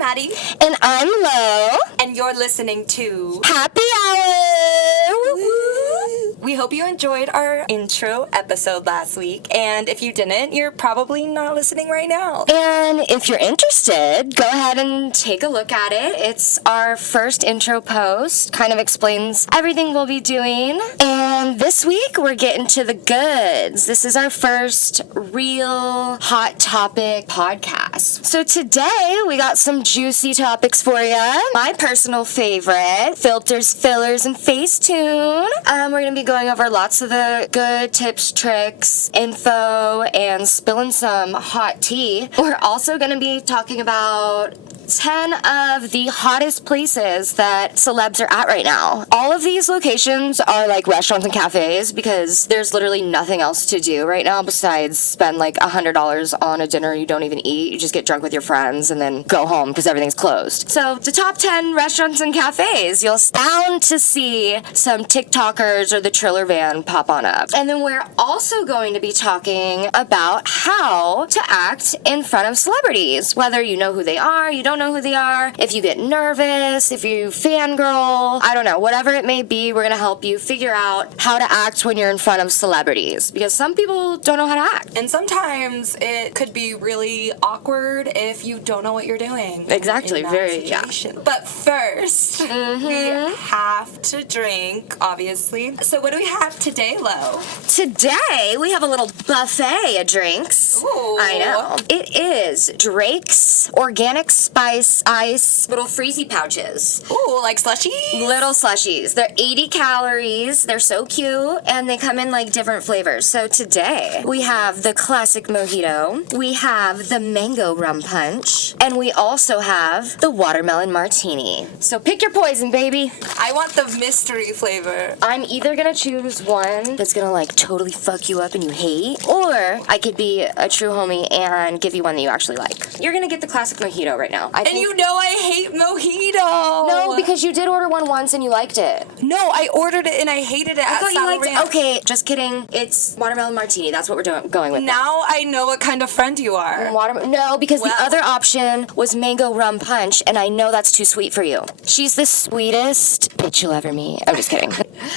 Maddie. And I'm Lo. And you're listening to Happy Hour! Woo! We hope you enjoyed our intro episode last week. And if you didn't, you're probably not listening right now. And if you're interested, go ahead and take a look at it. It's our first intro post. Kind of explains everything we'll be doing. And this week, we're getting to the goods. This is our first real hot topic podcast. So today, we got some juicy topics for you. My personal favorite, filters, fillers, and Facetune. We're going to be going over lots of the good tips, tricks, info, and spilling some hot tea. We're also going to be talking about 10 of the hottest places that celebs are at right now. All of these locations are like restaurants and cafes because there's literally nothing else to do right now besides spend like $100 on a dinner you don't even eat. You just get drunk with your friends and then go home because everything's closed. So the top 10 restaurants and cafes, you'll bound to see some TikTokers or the Triller van pop on up. And then we're also going to be talking about how to act in front of celebrities, whether you know who they are, you don't know who they are, if you get nervous, if you fangirl, I don't know, whatever it may be, we're going to help you figure out how to act when you're in front of celebrities, because some people don't know how to act. And sometimes it could be really awkward if you don't know what you're doing. Exactly, very, situation. Yeah. But first, we have to drink, obviously. So what do we have today, Lo? Today, we have a little buffet of drinks. Ooh. I know. It is Drake's Organic Spice Ice little freezy pouches. Ooh, like slushies? Little slushies. They're 80 calories. They're so cute, and they come in like different flavors. So today, we have the classic mojito, we have the mango rum punch, and we also have the watermelon martini. So pick your poison, baby. I want the mystery flavor. I'm either gonna choose one that's gonna like totally fuck you up and you hate, or I could be a true homie and give you one that you actually like. You're gonna get the classic mojito right now. And you know I hate mojito. No, because you did order one once and you liked it. No, I ordered it and I hated it. I thought you liked it. Okay, just kidding. It's watermelon martini. That's what we're going with. Now I know what kind of friend you are. No, because the other option was mango rum punch, and I know that's too sweet for you. She's the sweetest bitch you'll ever meet. I'm just kidding.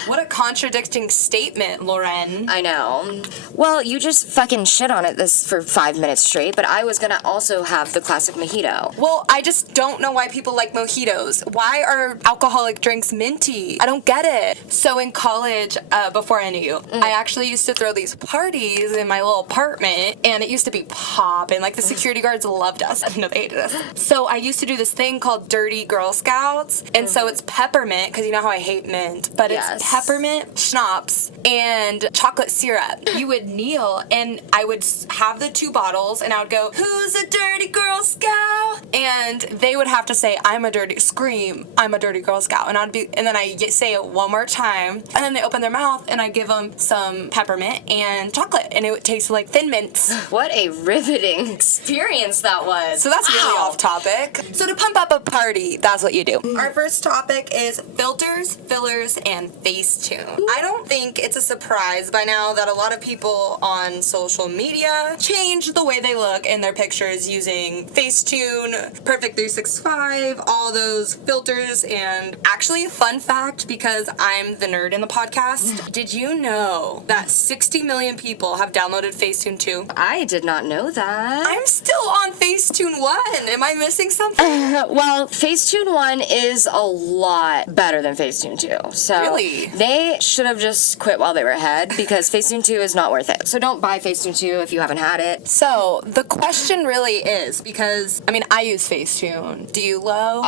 What a contradicting statement, Lauren. I know. Well, you just fucking shit on it this for 5 minutes straight, but I was gonna also have the classic mojito. Well, I just don't know why people like mojitos. Why are alcoholic drinks minty? I don't get it. So in college, before I knew you, I actually used to throw these parties in my little apartment, and it used to be poppin'. Like, the security guards loved us. No, they hated us. So I used to do this thing called Dirty Girl Scouts, and so it's peppermint, because you know how I hate mint, but it's peppermint, schnapps, and chocolate syrup. You would kneel, and I would have the 2 bottles, and I would go, "Who's a dirty Girl Scout?" And they would have to say, I'm a dirty Girl Scout. And then I say it one more time, and then they open their mouth, and I give them some peppermint and chocolate, and it would taste like Thin Mints. What a riveting experience that was. So that's really off topic. So to pump up a party, that's what you do. Our first topic is filters, fillers, and Facetune. I don't think it's a surprise by now that a lot of people on social media change the way they look in their pictures using Facetune, Perfect 365, all those filters. And actually, fun fact, because I'm the nerd in the podcast, did you know that 60 million people have downloaded Facetune 2? I did not know that. I'm still on Facetune 1. Am I missing something? Well, Facetune 1 is a lot better than Facetune 2. So Really? They should have just quit while they were ahead, because Facetune 2 is not worth it. So don't buy Facetune 2 if you haven't had it. So the question really is, because, I use Facetune. Do you, Lo?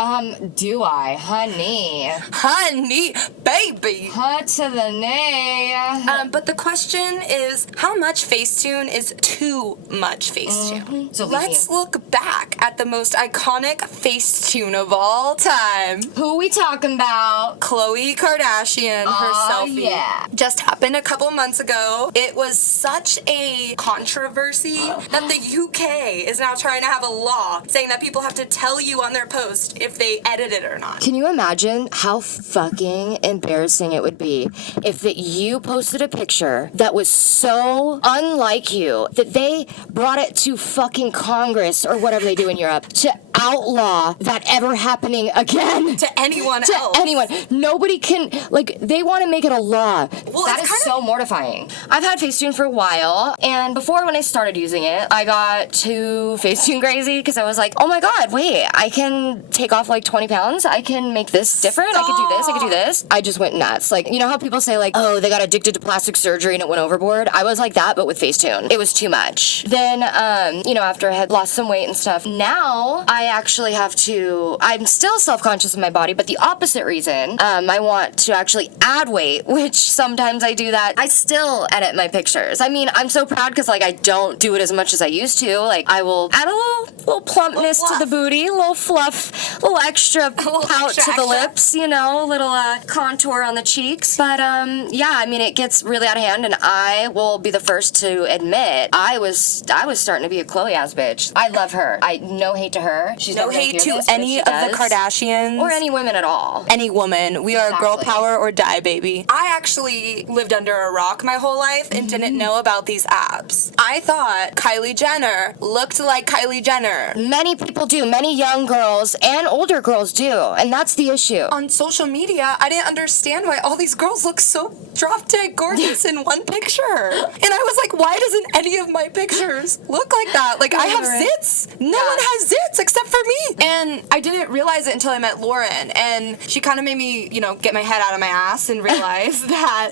Do I? Honey, baby. hot to the nay. But the question is, how much Facetune is too much Facetune? So let's look back at the most iconic Facetune of all time. Who we talking about? Khloe Kardashian, her selfie. Yeah. Just happened a couple months ago. It was such a controversy that the UK is now trying to have a law saying that people have to tell you on their post if they edit it or not. Can you imagine how fucking embarrassing it would be if that you posted a picture that was so unlike you that they brought it to fucking Congress or whatever they do in Europe to outlaw that ever happening again. To anyone To else. anyone. Nobody can, like, they want to make it a law. Well, That is so mortifying. I've had Facetune for a while, and before when I started using it, I got too Facetune crazy because I was like, oh my god, wait, I can take off like 20 pounds? I can make this different? I can do this, I can do this? I just went nuts. Like, you know how people say like, oh, they got addicted to plastic surgery and it went overboard? I was like that, but with Facetune. It was too much. Then, after I had lost some weight and stuff, now I actually have to, I'm still self-conscious of my body, but the opposite reason, I want to actually add weight, which sometimes I do that. I still edit my pictures. I mean, I'm so proud because like I don't do it as much as I used to. Like I will add a little plumpness to the booty, a little fluff, a little extra pout to the lips, you know, a little contour on the cheeks. But yeah, I mean, it gets really out of hand, and I will be the first to admit I was starting to be a Chloe ass bitch. I love her. I no hate to her. She's No never gonna hate hear to this, but any she of the does. Kardashians. Or any women at all. Any woman. We are girl Exactly. power or die, baby. I actually lived under a rock my whole life and didn't know about these apps. I thought Kylie Jenner looked like Kylie Jenner. Many people do. Many young girls and older girls do. And that's the issue. On social media, I didn't understand why all these girls look so drop dead gorgeous in one picture. And I was like, why doesn't any of my pictures look like that? Like, I have zits. No one has zits except for me. And I didn't realize it until I met Lauren. And she kind of made me, get my head out of my ass and realize that,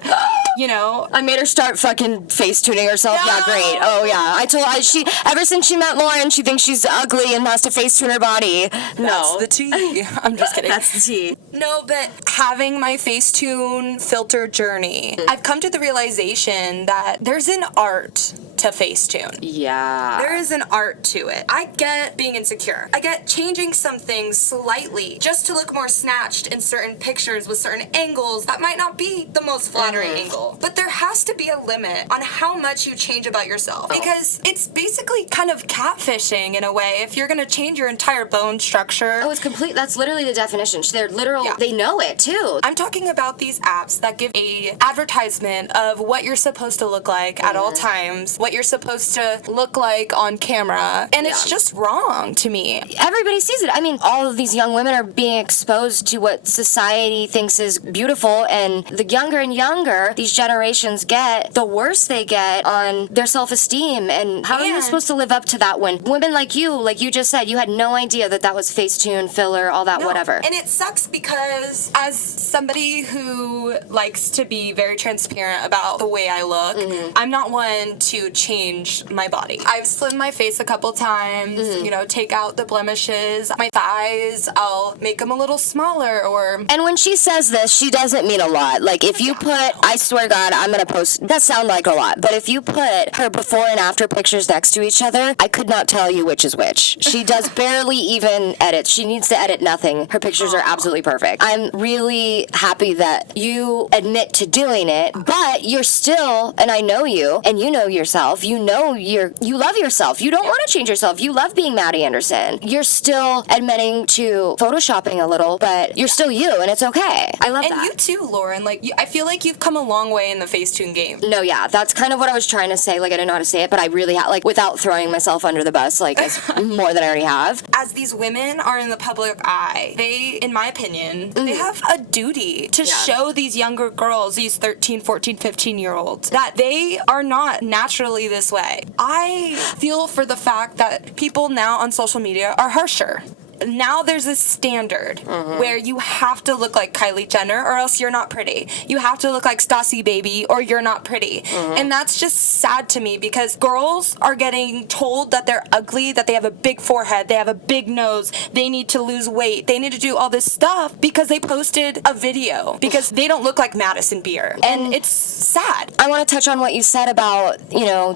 I made her start fucking face tuning herself. No. Yeah, great. Oh yeah. I told her she ever since she met Lauren, she thinks she's ugly and has to face tune her body. That's the tea. I'm just kidding. That's the tea. No, but having my Facetune filter journey, I've come to the realization that there's an art to Facetune. Yeah. There is an art to it. I get being insecure. I get changing some things slightly just to look more snatched in certain pictures with certain angles that might not be the most flattering angle. But there has to be a limit on how much you change about yourself. Because it's basically kind of catfishing in a way if you're gonna change your entire bone structure. Oh, it's complete. That's literally the definition. They're literal. Yeah. They know it too. I'm talking about these apps that give a advertisement of what you're supposed to look like at all times, what you're supposed to look like on camera, and it's just wrong to me. Everybody sees it. I mean, all of these young women are being exposed to what society thinks is beautiful, and the younger and younger these generations get, the worse they get on their self-esteem. And how are you supposed to live up to that when women like you just said, you had no idea that was Facetune, filler, all that, whatever. And it sucks because as somebody who likes to be very transparent about the way I look, I'm not one to change my body. I've slimmed my face a couple times, take out the blemishes. My thighs, I'll make them a little smaller or... And when she says this, she doesn't mean a lot. Like, if you put, I swear to God, I'm going to post, that sound like a lot, but if you put her before and after pictures next to each other, I could not tell you which is which. She does barely even edit. She needs to edit nothing. Her pictures are absolutely perfect. I'm really happy that you admit to doing it, but you're still, and I know you, and you know yourself, you love yourself. You don't want to change yourself. You love being Maddie Anderson. You're still admitting to photoshopping a little, but you're still you, and it's okay. I love that. And you too, Lauren. Like, I feel like you've come a long way in the Facetune game. No, yeah, that's kind of what I was trying to say. Like, I didn't know how to say it, but I really without throwing myself under the bus, as more than I already have. As these women are in the public eye, they, in my opinion, they have a duty to show these younger girls, these 13, 14, 15-year-olds, that they are not naturally this way. I feel for the fact that people now on social media are harsher. Now there's a standard where you have to look like Kylie Jenner or else you're not pretty. You have to look like Stassi Baby or you're not pretty. And that's just sad to me because girls are getting told that they're ugly, that they have a big forehead, they have a big nose, they need to lose weight, they need to do all this stuff because they posted a video because they don't look like Madison Beer. And it's sad. I want to touch on what you said about,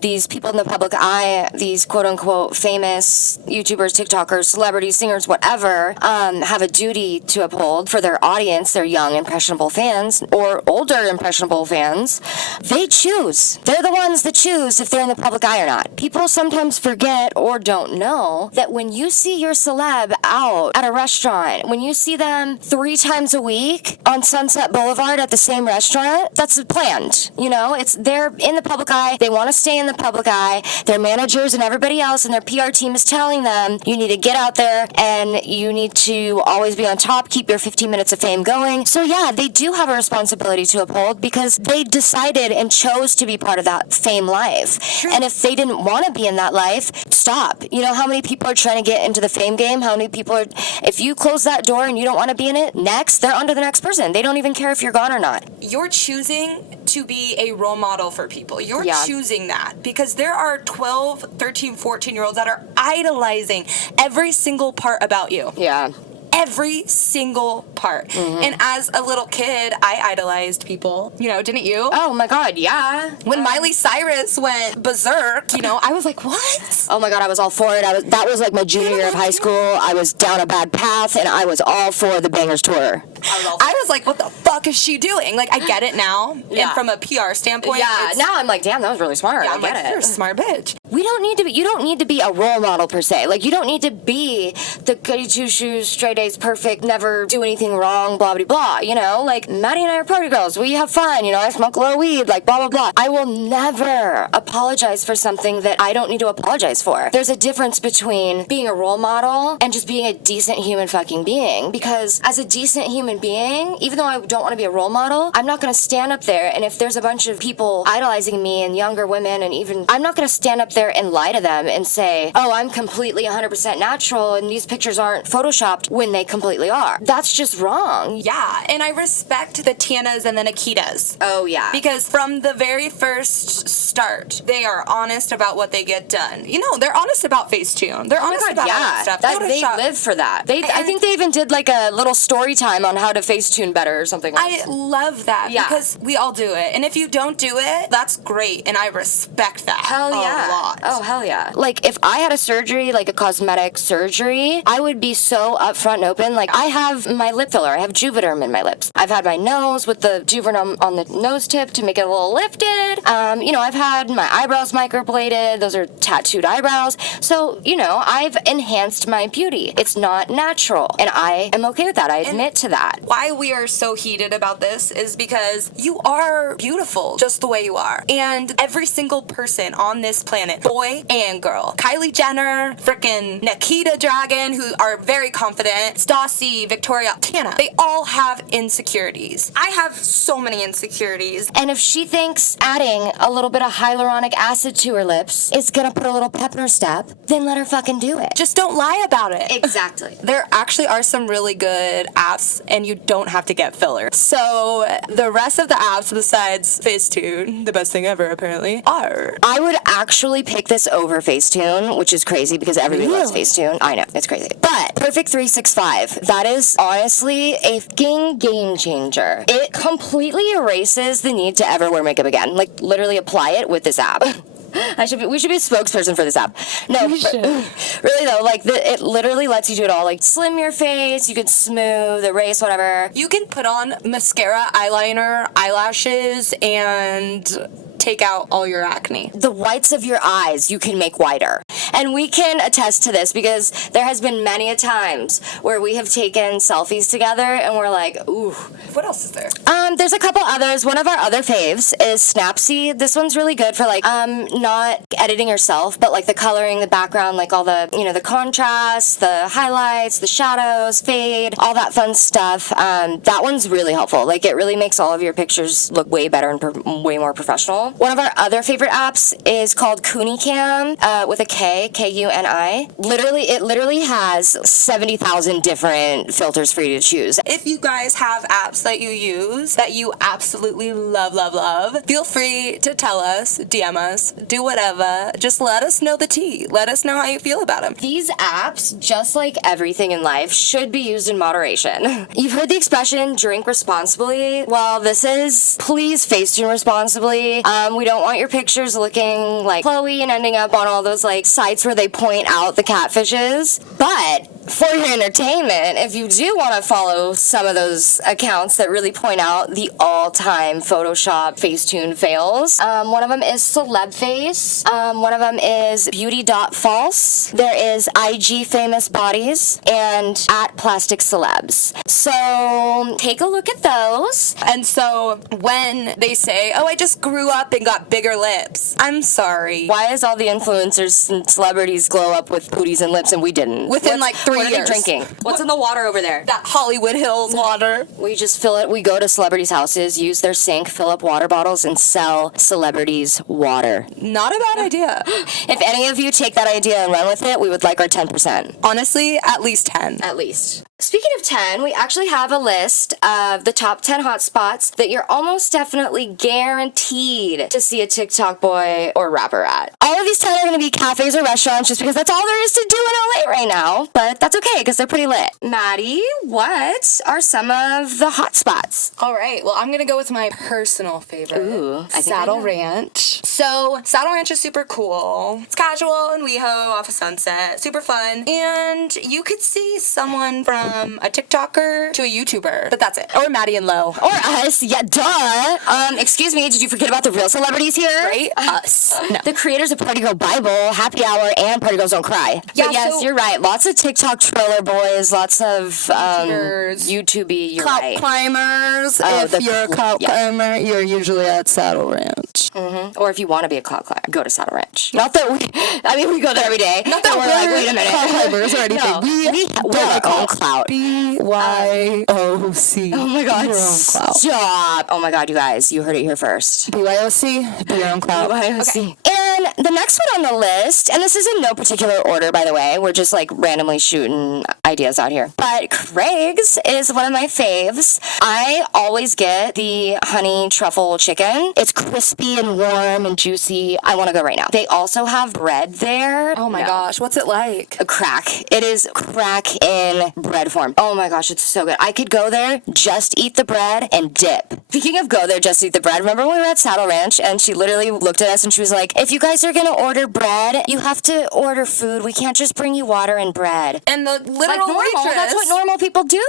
these people in the public eye, these quote-unquote famous YouTubers, TikTokers, celebrities, singers, whatever, have a duty to uphold for their audience, their young, impressionable fans, or older, impressionable fans. They choose. They're the ones that choose if they're in the public eye or not. People sometimes forget or don't know that when you see your celeb out at a restaurant, when you see them 3 times a week on Sunset Boulevard at the same restaurant, that's planned. They're in the public eye. They want to stay in the public eye. Their managers and everybody else and their PR team is telling them, you need to get out there and and you need to always be on top, keep your 15 minutes of fame going. So yeah, they do have a responsibility to uphold because they decided and chose to be part of that fame life. True. And if they didn't want to be in that life, stop. You know how many people are trying to get into the fame game? How many people are, if you close that door and you don't want to be in it, next, they're on to the next person. They don't even care if you're gone or not. You're choosing to be a role model for people. You're Yeah. choosing that because there are 12, 13, 14-year-olds that are idolizing every single part about you. Yeah. Every single part. And as a little kid, I idolized people. You know, didn't you? Oh my God, yeah. When Miley Cyrus went berserk, you know, I was like, what? Oh my God, I was all for it. That was like my junior year of high school. I was down a bad path, and I was all for the Bangers tour. I was like, what the fuck is she doing? Like, I get it now. Yeah. And from a PR standpoint, Yeah, now I'm like, damn, that was really smart. yeah, I I'm get like, it. you're a smart bitch. You don't need to be a role model per se. Like, you don't need to be the goody two shoes, straight A's, perfect, never do anything wrong, blah blah blah. You know, like Maddie and I are party girls. We have fun. You know, I smoke a little weed, like blah blah blah. I will never apologize for something that I don't need to apologize for. There's a difference between being a role model and just being a decent human fucking being. Because as a decent human being, even though I don't want to be a role model, I'm not going to stand up there, and if there's a bunch of people idolizing me and younger women, and even I'm not going to stand up there and lie to them and say, oh, I'm completely 100% natural and these pictures aren't photoshopped, when they completely are. That's just wrong. Yeah, and I respect the Tianas and the Nikitas. Oh yeah. Because from the very first start, they are honest about what they get done. You know, they're honest about Facetune. They're honest about all that stuff. They Photoshop. live for that. I think they even did like a little story time on how to Facetune better or something like I love that because we all do it. And if you don't do it, that's great. And I respect that Hell yeah. a lot. Oh, hell yeah. Like, if I had a surgery, like a cosmetic surgery, I would be so upfront and open. Like, I have my lip filler. I have Juvederm in my lips. I've had my nose with the Juvederm on the nose tip to make it a little lifted. You know, I've had my eyebrows microbladed. Those are tattooed eyebrows. So, you know, I've enhanced my beauty. It's not natural. And I am okay with that. I admit to that. Why we are so heated about this is because you are beautiful just the way you are. And every single person on this planet, boy and girl, Kylie Jenner, frickin' Nikita Dragon, who are very confident, Stassi, Victoria, Tana, they all have insecurities. I have so many insecurities. And if she thinks adding a little bit of hyaluronic acid to her lips is gonna put a little pep in her step, then let her fucking do it. Just don't lie about it. Exactly. There actually are some really good apps, and you don't have to get filler. So the rest of the apps besides Facetune, the best thing ever apparently, are. I would actually pick this over Facetune, which is crazy because everybody loves Facetune. I know, it's crazy. But Perfect 365, that is honestly a fucking game changer. It completely erases the need to ever wear makeup again. Like, literally apply it with this app. We should be a spokesperson for this app. No, really though, like it literally lets you do it all. Like, slim your face, you can smooth, erase, whatever. You can put on mascara, eyeliner, eyelashes, and take out all your acne. The whites of your eyes you can make whiter. And we can attest to this because there has been many a times where we have taken selfies together and we're like, ooh. What else is there? There's a couple others. One of our other faves is Snapseed. This one's really good for like not editing yourself, but like the coloring, the background, like all the, you know, the contrast, the highlights, the shadows, fade, all that fun stuff. That one's really helpful. Like, it really makes all of your pictures look way better and way more professional. One of our other favorite apps is called KuniCam, with a K, Kuni. It literally has 70,000 different filters for you to choose. If you guys have apps that you use that you absolutely love, feel free to tell us, DM us, do whatever. Just let us know the tea. Let us know how you feel about them. These apps, just like everything in life, should be used in moderation. You've heard the expression, drink responsibly. Well, this is, please Facetune responsibly. We don't want your pictures looking like Chloe and ending up on all those like sites where they point out the catfishes. But for your entertainment, if you do want to follow some of those accounts that really point out the all-time Photoshop Facetune fails, one of them is Celeb Face. One of them is Beauty.False. There is IG Famous Bodies and at Plastic Celebs. So take a look at those. And so when they say, oh, I just grew up and got bigger lips, I'm sorry. Why is all the influencers and celebrities glow up with booties and lips and we didn't? Within like 3 what are they years. drinking? What's in the water over there? That Hollywood Hills water. We just fill it. We go to celebrities' houses, use their sink, fill up water bottles, and sell celebrities water. Not a bad idea. If any of you take that idea and run with it, we would like our 10%. Honestly, at least 10. At least. Speaking of 10, we actually have a list of the top 10 hotspots that you're almost definitely guaranteed to see a TikTok boy or rapper at. All of these 10 are going to be cafes or restaurants just because that's all there is to do in LA right now, but that's okay because they're pretty lit. Maddie, what are some of the hotspots? All right, well, I'm going to go with my personal favorite. Ooh, I think Saddle I know. Ranch. So, Saddle Ranch is super cool. It's casual in WeHo off of Sunset. Super fun. And you could see someone from a TikToker to a YouTuber, but that's it. Or Maddie and Lo. Or us, yeah, duh. Excuse me, did you forget about the real celebrities here? Right? Us. No. The creators of Party Girl Bible, Happy Hour, and Party Girls Don't Cry. Yeah, but yes, so- you're right. Lots of TikTok trailer boys, lots of YouTubers. YouTubey, you're Clout right. climbers. Oh, If you're a clout climber, you're usually at Saddle Ranch. Or if you want to be a clout climber, go to Saddle Ranch. Not that we go there every day. Not that we're like, wait a minute. clout climbers or anything. No, We're our own clout. BYOC. Oh my god, Your own clout. stop. Oh my god, you guys, you heard it here first. BYOC, be your own clout. BYOC. And the next one on the list, and this is in no particular order, by the way, we're just like randomly shooting ideas out here, but Craig's is one of my faves. I always get the honey truffle chicken. It's crispy and warm and juicy. I want to go right now. They also have bread there. Oh my gosh, what's it like? A crack. It is crack in bread form. Oh my gosh, it's so good. I could go there, just eat the bread, and dip. Speaking of go there, just eat the bread, remember when we were at Saddle Ranch and she literally looked at us and she was like, if you guys are gonna order bread, you have to order food. We can't just bring you water and bread. And the Like literal normal, waitress that's what normal people do.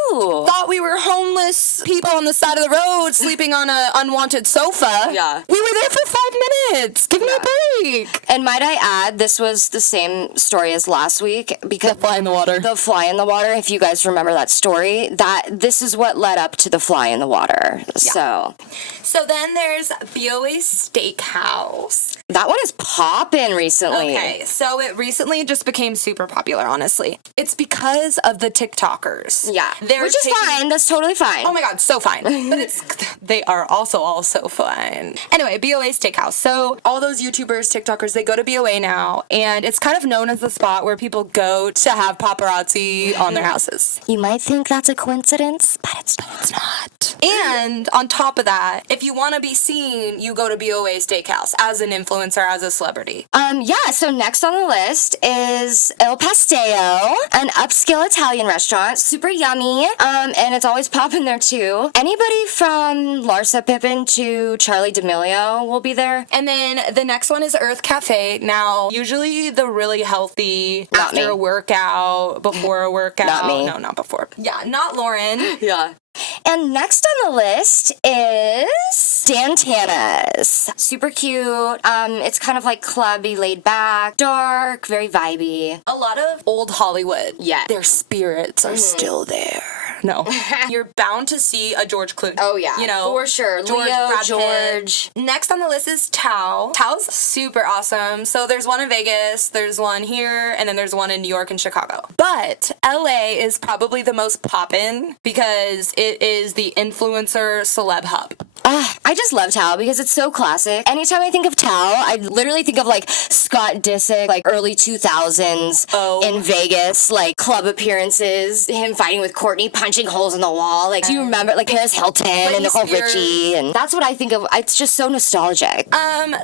thought we were homeless people on the side of the road sleeping on an unwanted sofa. Yeah. We were there for 5 minutes. Give me a break. And might I add, this was the same story as last week because The fly in the water. The fly in the water, if you guys remember that story, that this is what led up to the fly in the water. So then there's BOA Steakhouse. That one is popping recently. Okay, so it recently just became super popular, honestly. It's because of the TikTokers. Yeah. They're Which is taking- fine. That's totally fine. Oh my god, so fine. But they are also fine. Anyway, BOA Steakhouse. So all those YouTubers, TikTokers, they go to BOA now, and it's kind of known as the spot where people go to have paparazzi on their houses. You might think that's a coincidence, but it's not. And on top of that, if you want to be seen, you go to BOA Steakhouse as an influencer, as a celebrity. Yeah, so next on the list is El Pastel, an upscale Italian restaurant, super yummy, and it's always popping there too. Anybody from Larsa Pippen to Charlie D'Amelio will be there. And then the next one is Earth Cafe. Now, usually the really healthy Not after me. a workout, before a workout. Not me. No, not before. Yeah, not Lauren. Yeah. And next on the list is Dantana's. Super cute. It's kind of like clubby, laid back, dark, very vibey. A lot of old Hollywood. Yeah. Their spirits are still there. No. You're bound to see a George Clooney. Oh, yeah. You know, For sure. George, Leo, Brad Pitt. George. Next on the list is Tao. Tao's super awesome. So there's one in Vegas, there's one here, and then there's one in New York and Chicago. But LA is probably the most poppin' because it is the influencer celeb hub. I just love Tao because it's so classic. Anytime I think of Tao, I literally think of like Scott Disick, like early 2000s in Vegas, like club appearances, him fighting with Courtney, punching holes in the wall. Like, do you remember like Paris Hilton and Nicole Spears. Richie? And that's what I think of. It's just so nostalgic.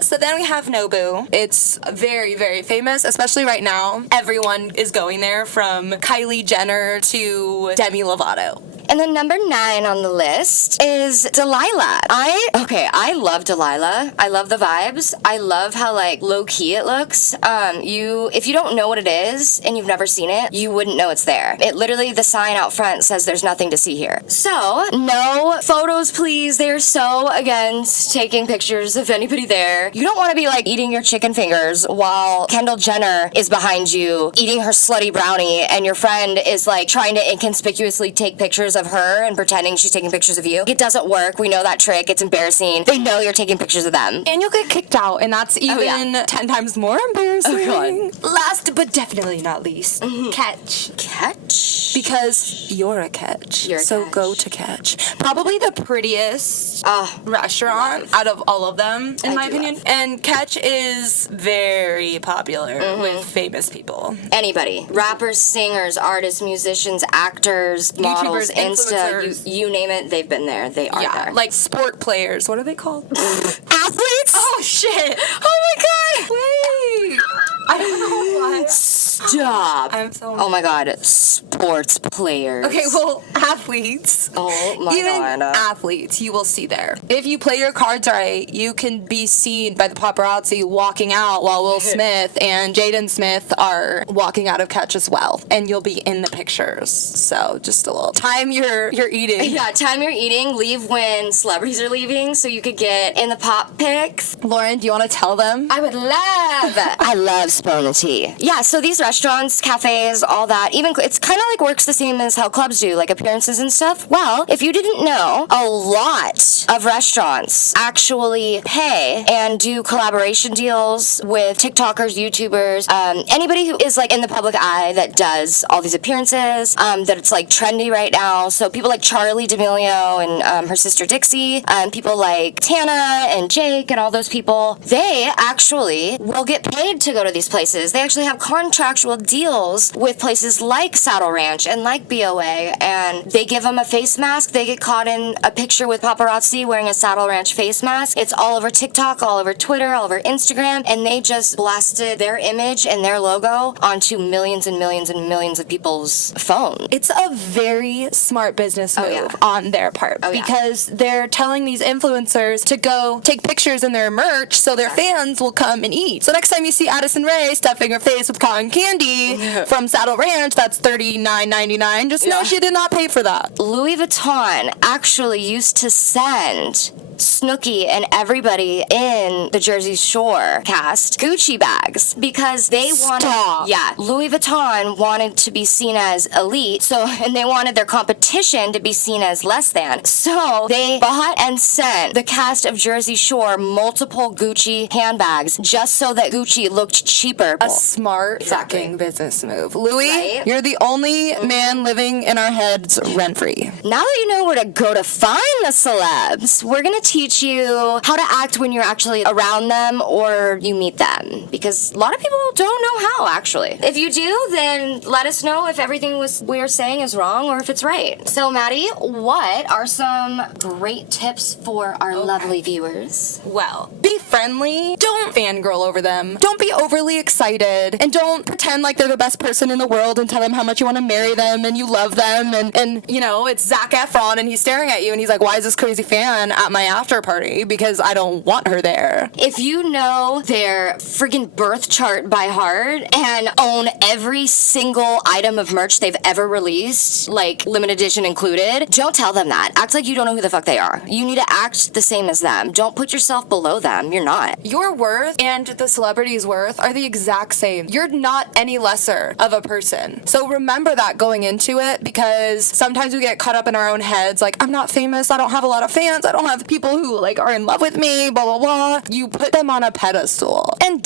So then we have Nobu. It's very, very famous, especially right now. Everyone is going there from Kylie Jenner to Demi Lovato. And then number 9 on the list is Delilah. I love Delilah. I love the vibes. I love how like low key it looks. If you don't know what it is and you've never seen it, you wouldn't know it's there. It literally, the sign out front says there's nothing to see here. So no photos, please. They're so against taking pictures of anybody there. You don't want to be like eating your chicken fingers while Kendall Jenner is behind you eating her slutty brownie and your friend is like trying to inconspicuously take pictures pictures of her and pretending she's taking pictures of you. It doesn't work. We know that trick. It's embarrassing. They know you're taking pictures of them. And you'll get kicked out, and that's even 10 times more embarrassing. Oh, God. Last but definitely not least, catch. Catch? Because you're a catch. You're a so catch. go to Catch. Probably the prettiest restaurant out of all of them, in my opinion. And Catch is very popular with famous people. Anybody. Rappers, singers, artists, musicians, actors, models, YouTubers, Insta, influencers. you name it, they've been there. They are there. Like sport players. What are they called? Athletes? Oh, shit. Oh my god! Wait. I don't know why. Stop. I'm so Oh my god, sports players. Okay, well, athletes. Oh my Even god. athletes, you will see there. If you play your cards right, you can be seen by the paparazzi walking out while Will Smith and Jaden Smith are walking out of Catch as well, and you'll be in the pictures. So just a little time you're eating. Yeah, time you're eating, leave when celebrities are leaving so you could get in the pop pics. Lauren, do you want to tell them? I would love I love Spona Tea. Yeah, so these restaurants, cafes, all that, even it's kind of like works the same as how clubs do, like appearances and stuff. Well, if you didn't know, a lot of restaurants actually pay and do collaboration deals with TikTokers, YouTubers, anybody who is like in the public eye that does all these appearances, that it's like trendy right now. So people like Charlie D'Amelio and her sister Dixie, people like Tana and Jake and all those people, they actually will get paid to go to these places. They actually have contractual deals with places like Saddle Ranch and like BOA, and they give them a face mask. They get caught in a picture with paparazzi wearing a Saddle Ranch face mask. It's all over TikTok, all over Twitter, all over Instagram, and they just blasted their image and their logo onto millions and millions and millions of people's phone. It's a very smart business move on their part because they're telling these influencers to go take pictures in their merch so their fans will come and eat. So next time you see Addison Rae stuffing her face with cotton candy from Saddle Ranch, that's $39.99. Just know she did not pay for that. Louis Vuitton actually used to send Snooki and everybody in the Jersey Shore cast Gucci bags because they wanted Louis Vuitton wanted to be seen as elite, and they wanted their competition to be seen as less than, so they bought and sent the cast of Jersey Shore multiple Gucci handbags just so that Gucci looked cheaper. A smart fucking business move. Louis, you're the only man living in our heads rent-free. Now that you know where to go to find the celebs, we're gonna teach you how to act when you're actually around them or you meet them, because a lot of people don't know how, actually. If you do, then let us know if everything we're saying is wrong or if it's right. So Maddie, what are some great tips for our lovely viewers? Well, be friendly. Don't fangirl over them. Don't be overly excited. And don't pretend like they're the best person in the world and tell them how much you want to marry them and you love them. And you know, it's Zac Efron and he's staring at you and he's like, why is this crazy fan at my after party? Because I don't want her there. If you know their friggin' birth chart by heart and own every single item of merch they've ever released, like limited edition included, don't tell them that. Act like you don't know who the fuck they are. You need to act the same as them. Don't put yourself below them. You're not. Your worth and the celebrity's worth are the exact same. You're not any lesser of a person. So remember that going into it, because sometimes we get caught up in our own heads, like, I'm not famous, I don't have a lot of fans, I don't have people who like are in love with me, blah blah blah. You put them on a pedestal, and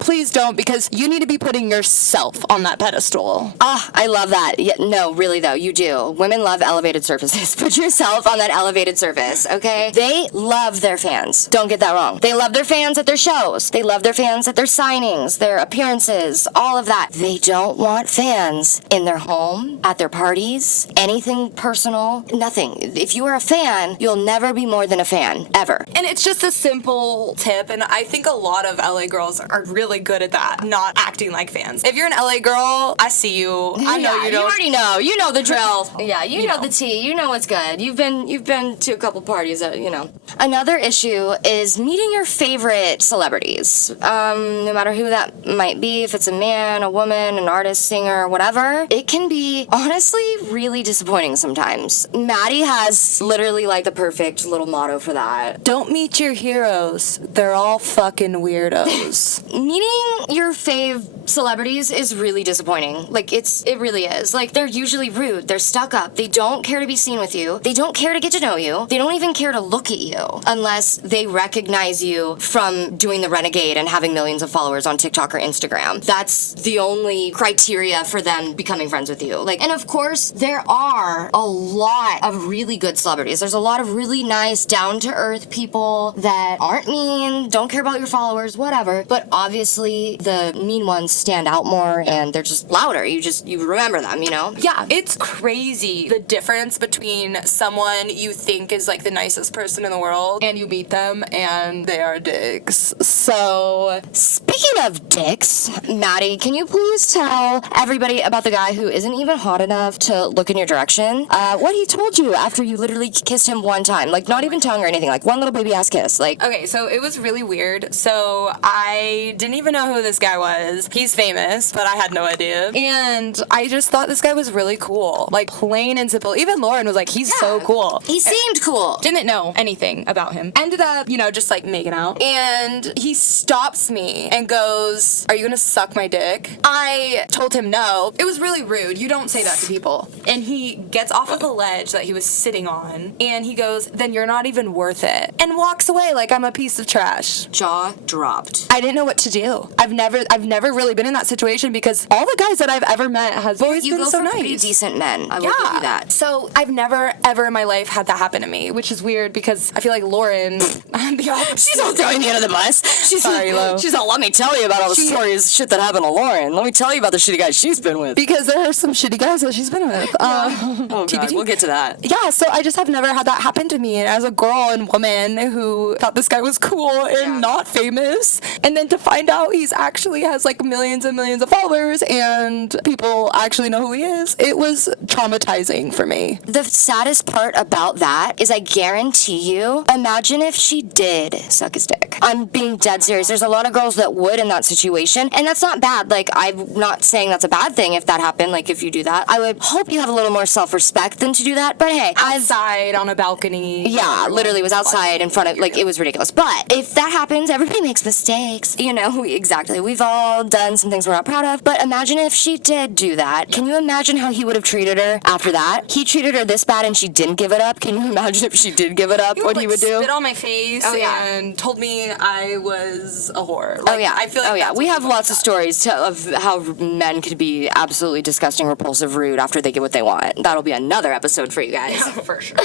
please don't, because you need to be putting yourself on that pedestal. I love that. Yeah, no, really though, you do. Women love elevated surfaces. Put yourself on that elevated surface, okay? They love their fans. Don't get that wrong. They love their fans at their shows. They love their fans at their signings, their appearances, all of that. They don't want fans in their home, at their parties, anything personal, nothing. If you are a fan, you'll never be more than a fan, ever. And it's just a simple tip, and I think a lot of LA girls are really good at that, not acting like fans. If you're an LA girl, I see you. I know you don't. You already know. You know the drill. Yeah, you know the tea. You know what's good. You've been to a couple parties that, you know. Another issue is meeting your favorite celebrities. No matter who that might be, if it's a man, a woman, an artist, singer, whatever, it can be honestly really disappointing sometimes. Maddie has literally like the perfect little motto for that. Don't meet your heroes. They're all fucking weirdos. Meeting your fave celebrities is really disappointing. Like, it really is. Like, they're usually rude. They're stuck up. They don't care to be seen with you. They don't care to get to know you. They don't even care to look at you unless they recognize you from doing the renegade and having millions of followers on TikTok or Instagram. That's the only criteria for them becoming friends with you. Like, and of course, there are a lot of really good celebrities. There's a lot of really nice, down-to-earth people that aren't mean, don't care about your followers, whatever. But obviously, the mean ones stand out more and they're just louder. You remember them, you know? Yeah, it's crazy the difference between someone you think is like the nicest person in the world and you meet them and they are dicks. So, speaking of dicks, Maddie, can you please tell everybody about the guy who isn't even hot enough to look in your direction? What he told you after you literally kissed him one time. Like, not even tongue or anything. Like, one little baby ass kiss. Like, okay, so it was really weird. So I didn't even know who this guy was. He's famous, but I had no idea. And I just thought this guy was really cool. Like, plain and simple. Even Lauren was like, he's so cool. he seemed cool. Didn't know anything about him. Ended up, just like making out. And he stops me and goes, "Are you gonna suck my dick?" I told him no. It was really rude. You don't say that to people. And he gets off of the ledge that he was sitting on and he goes, "Then you're not even worth it." And walks away like I'm a piece of trash. Jaw dropped. I didn't know what to do. I've never really been in that situation because all the guys that I've ever met has always been so nice. Pretty decent men. I will give you that. So I've never ever in my life had that happen to me, which is weird because I feel like Lauren, the opposite. She's all throwing me under the bus. Sorry, Lo. She's all, let me tell you about all the stories, shit that happened to Lauren. Let me tell you about the shitty guys she's been with. Because there are some shitty guys that she's been with. Oh, God, we'll get to that. Yeah, so I just have never had that happen to me. And as a girl and woman who thought this guy was cool and not famous, and then to find out he's actually has like millions and millions of followers and people actually know who he is, it was traumatizing for me. The saddest part about that is I guarantee you, imagine if she did suck his dick. I'm being dead serious. There's a lot of girls that would in that situation, and that's not bad. Like, I'm not saying that's a bad thing if that happened, like if you do that. I would hope you have a little more self-respect than to do that, but hey. Outside on a balcony. Yeah, literally was outside in front of, like, it was ridiculous. But if that happens, everybody makes mistakes. Exactly. We've all done some things we're not proud of, but imagine if she did do that. Can you imagine how he would have treated her after that? He treated her this bad and she didn't give it up. Can you imagine if she did give it up, what he would do? Spit on my face and told me I was a whore. Like, I feel like we have lots of stories of how men could be absolutely disgusting, repulsive, rude after they get what they want. That'll be another episode for you guys. Yeah, for sure.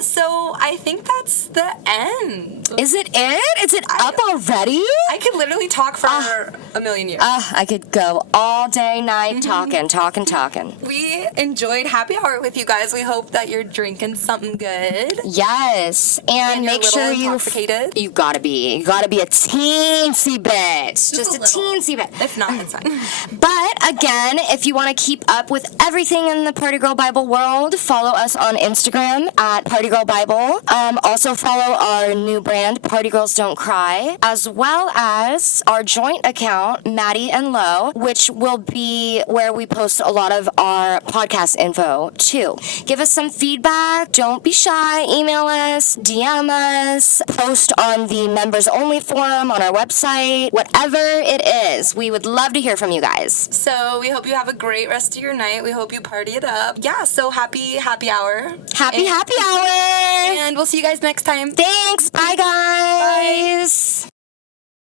So I think that's the end. Is it it? Is it up already? I could literally talk for a million years. I could go all day, night, talking. We enjoyed happy hour with you guys. We hope that you're drinking something good. Yes, and make sure intoxicated. You gotta be a teensy bit. Just a teensy bit. If not, it's fine. But again, if you want to keep up with everything in the Party Girl Bible world, follow us on Instagram at Party Girl Bible. Also follow our new brand, Party Girls Don't Cry, as well as our joint account, Maddie and Lo, which will be where we post a lot of our podcast info too. Give us some feedback. Don't be shy. Email us, DM us, post on the members only forum on our website, whatever it is. We would love to hear from you guys. So we hope you have a great rest of your night. We hope you party it up. Yeah, so happy hour. Happy hour. And we'll see you guys next time. Thanks. Bye, guys. Bye.